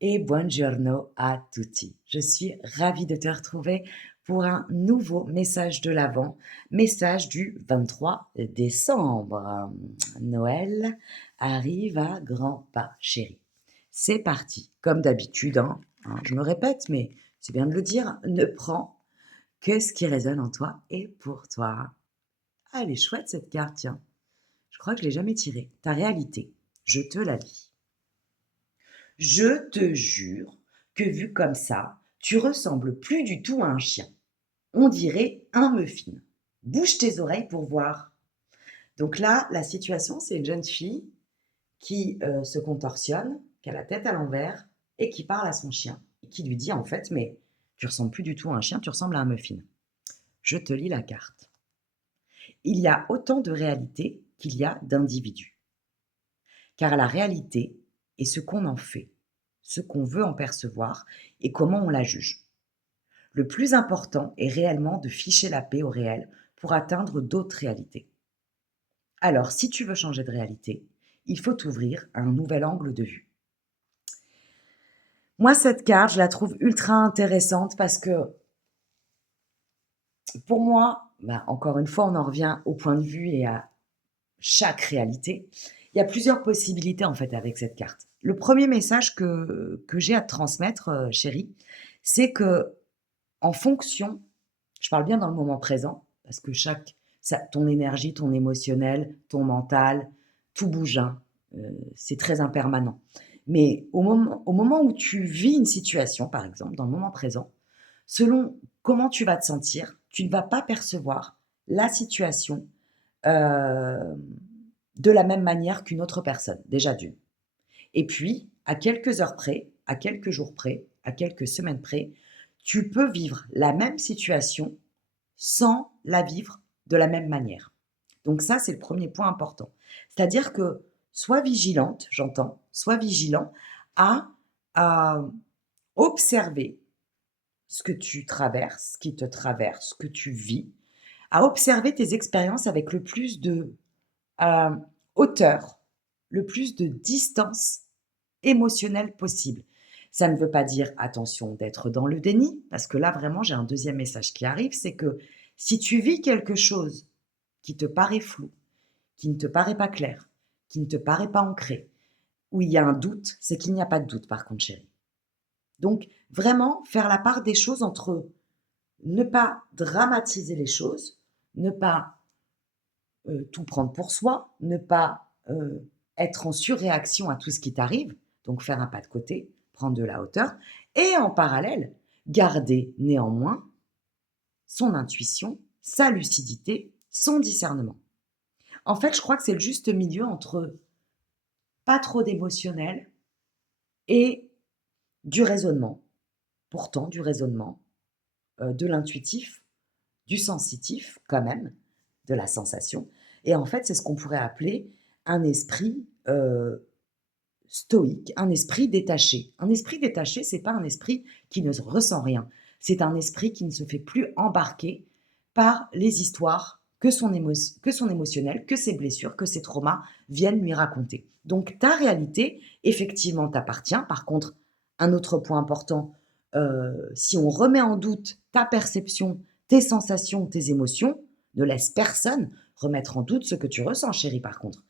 Et buongiorno a tutti. Je suis ravie de te retrouver pour un nouveau message de l'Avent, message du 23 décembre. Noël arrive à grands pas, chérie. C'est parti, comme d'habitude, je me répète, mais c'est bien de le dire, ne prends que ce qui résonne en toi et pour toi. Ah, elle est chouette cette carte, tiens. Je crois que je l'ai jamais tirée. Ta réalité, je te la lis. Je te jure que vu comme ça, tu ressembles plus du tout à un chien. On dirait un muffin. Bouge tes oreilles pour voir. Donc là, la situation, c'est une jeune fille qui se contorsionne, qui a la tête à l'envers et qui parle à son chien. Et qui lui dit en fait, mais tu ressembles plus du tout à un chien, tu ressembles à un muffin. Je te lis la carte. Il y a autant de réalité qu'il y a d'individus. Car la réalité est ce qu'on en fait, ce qu'on veut en percevoir et comment on la juge. Le plus important est réellement de ficher la paix au réel pour atteindre d'autres réalités. Alors, si tu veux changer de réalité, il faut t'ouvrir à un nouvel angle de vue. Moi, cette carte, je la trouve ultra intéressante parce que, pour moi, encore une fois, on en revient au point de vue et à chaque réalité. Il y a plusieurs possibilités en fait avec cette carte. Le premier message que j'ai à te transmettre, chérie, c'est que en fonction, je parle bien dans le moment présent, parce que ton énergie, ton émotionnel, ton mental, tout bouge, c'est très impermanent. Mais au moment où tu vis une situation, par exemple, dans le moment présent, selon comment tu vas te sentir, tu ne vas pas percevoir la situation euh, de la même manière qu'une autre personne, déjà d'une. Et puis, à quelques heures près, à quelques jours près, à quelques semaines près, tu peux vivre la même situation sans la vivre de la même manière. Donc ça, c'est le premier point important. C'est-à-dire que sois vigilante, j'entends, sois vigilant à, à observer ce que tu traverses, ce qui te traverse, ce que tu vis, à observer tes expériences avec le plus de euh, hauteur, le plus de distance émotionnelle possible. Ça ne veut pas dire, attention, d'être dans le déni, parce que là, vraiment, j'ai un deuxième message qui arrive, c'est que si tu vis quelque chose qui te paraît flou, qui ne te paraît pas clair, qui ne te paraît pas ancré, où il y a un doute, c'est qu'il n'y a pas de doute, par contre, chérie. Donc, vraiment, faire la part des choses entre ne pas dramatiser les choses, ne pas tout prendre pour soi, ne pas être en surréaction à tout ce qui t'arrive, donc faire un pas de côté, prendre de la hauteur, et en parallèle, garder néanmoins son intuition, sa lucidité, son discernement. En fait, je crois que c'est le juste milieu entre pas trop d'émotionnel et du raisonnement. Pourtant, du raisonnement, de l'intuitif, du sensitif quand même, de la sensation. Et en fait, c'est ce qu'on pourrait appeler un esprit stoïque, un esprit détaché. Un esprit détaché, c'est pas un esprit qui ne ressent rien. C'est un esprit qui ne se fait plus embarquer par les histoires que son émotionnel, que ses blessures, que ses traumas viennent lui raconter. Donc ta réalité, effectivement, t'appartient. Par contre, un autre point important, si on remet en doute ta perception, tes sensations, tes émotions, ne laisse personne remettre en doute ce que tu ressens, chérie, par contre.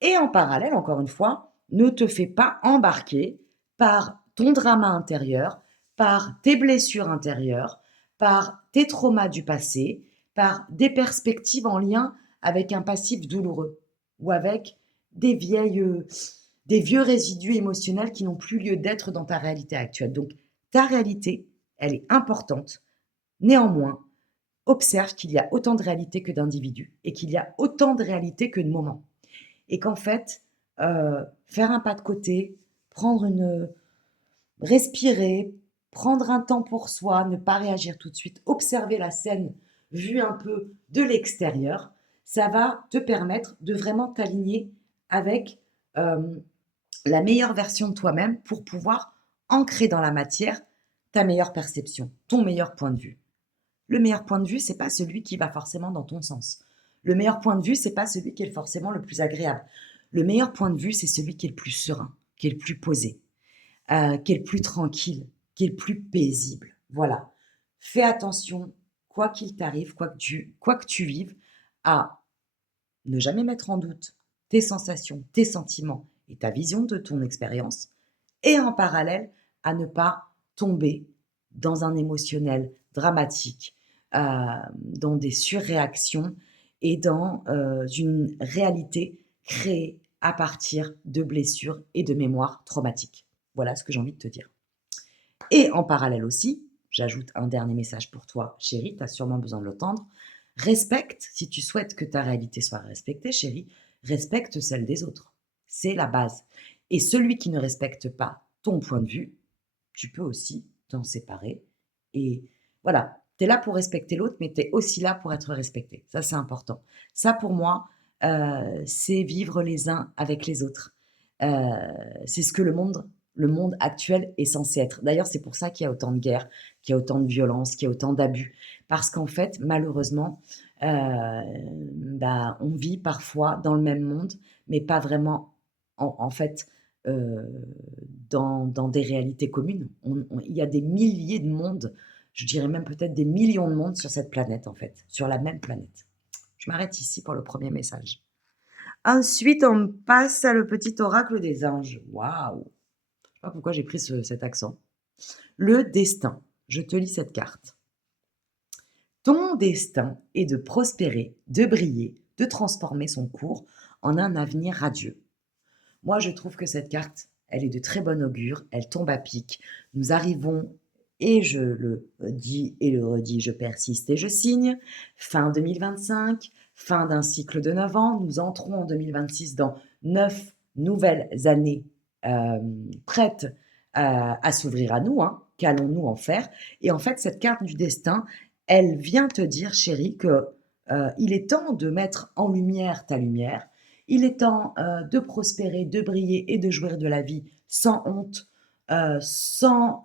Et en parallèle, encore une fois, ne te fais pas embarquer par ton drama intérieur, par tes blessures intérieures, par tes traumas du passé, par des perspectives en lien avec un passif douloureux ou avec des des vieux résidus émotionnels qui n'ont plus lieu d'être dans ta réalité actuelle. Donc, ta réalité, elle est importante. Néanmoins, observe qu'il y a autant de réalités que d'individus et qu'il y a autant de réalités que de moments et qu'en fait, faire un pas de côté, prendre une respirer, prendre un temps pour soi, ne pas réagir tout de suite, observer la scène vue un peu de l'extérieur, ça va te permettre de vraiment t'aligner avec la meilleure version de toi-même pour pouvoir ancrer dans la matière ta meilleure perception, ton meilleur point de vue. Le meilleur point de vue, c'est pas celui qui va forcément dans ton sens. Le meilleur point de vue, c'est pas celui qui est forcément le plus agréable. Le meilleur point de vue, c'est celui qui est le plus serein, qui est le plus posé. qui est le plus tranquille, qui est le plus paisible. Voilà. Fais attention, quoi qu'il t'arrive, quoi que tu vives, à ne jamais mettre en doute tes sensations, tes sentiments et ta vision de ton expérience, et en parallèle, à ne pas tomber dans un émotionnel dramatique, dans des surréactions et dans une réalité créée à partir de blessures et de mémoires traumatiques. Voilà ce que j'ai envie de te dire. Et en parallèle aussi, j'ajoute un dernier message pour toi, chérie, tu as sûrement besoin de l'entendre. Respecte, si tu souhaites que ta réalité soit respectée, chérie, respecte celle des autres. C'est la base. Et celui qui ne respecte pas ton point de vue, tu peux aussi t'en séparer. Et voilà, tu es là pour respecter l'autre, mais tu es aussi là pour être respecté. Ça, c'est important. Ça, pour moi, c'est vivre les uns avec les autres. C'est ce que le monde actuel est censé être. D'ailleurs, c'est pour ça qu'il y a autant de guerres, qu'il y a autant de violences, qu'il y a autant d'abus. Parce qu'en fait, malheureusement, bah, on vit parfois dans le même monde, mais pas vraiment, en fait, euh, dans des réalités communes. Il y a des milliers de mondes, je dirais même peut-être des millions de mondes sur cette planète, en fait, sur la même planète. Je m'arrête ici pour le premier message. Ensuite, on passe à le petit oracle des anges. Waouh! Je sais pas pourquoi j'ai pris cet accent. Le destin. Je te lis cette carte. Ton destin est de prospérer, de briller, de transformer son cours en un avenir radieux. Moi, je trouve que cette carte, elle est de très bon augure, elle tombe à pic. Nous arrivons, et je le dis et le redis, je persiste et je signe, fin 2025, fin d'un cycle de 9 ans. Nous entrons en 2026 dans 9 nouvelles années prêtes à s'ouvrir à nous. Hein. Qu'allons-nous en faire? Et en fait, cette carte du destin, elle vient te dire, chérie, que il est temps de mettre en lumière ta lumière. Il est temps de prospérer, de briller et de jouir de la vie sans honte, sans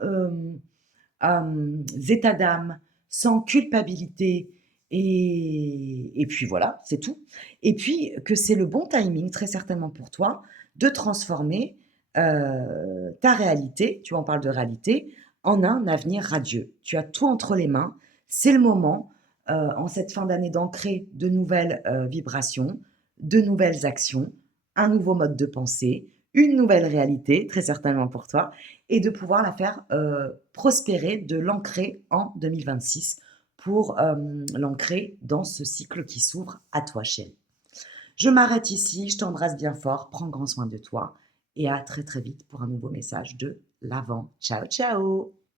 état d'âme, sans culpabilité. Et puis voilà, c'est tout. Et puis que c'est le bon timing, très certainement pour toi, de transformer ta réalité, tu en parles de réalité, en un avenir radieux. Tu as tout entre les mains. C'est le moment, en cette fin d'année, d'ancrer de nouvelles vibrations, de nouvelles actions, un nouveau mode de pensée, une nouvelle réalité, très certainement pour toi, et de pouvoir la faire prospérer, de l'ancrer en 2026 pour l'ancrer dans ce cycle qui s'ouvre à toi, chérie. Je m'arrête ici, je t'embrasse bien fort, prends grand soin de toi et à très très vite pour un nouveau message de l'Avent. Ciao, ciao!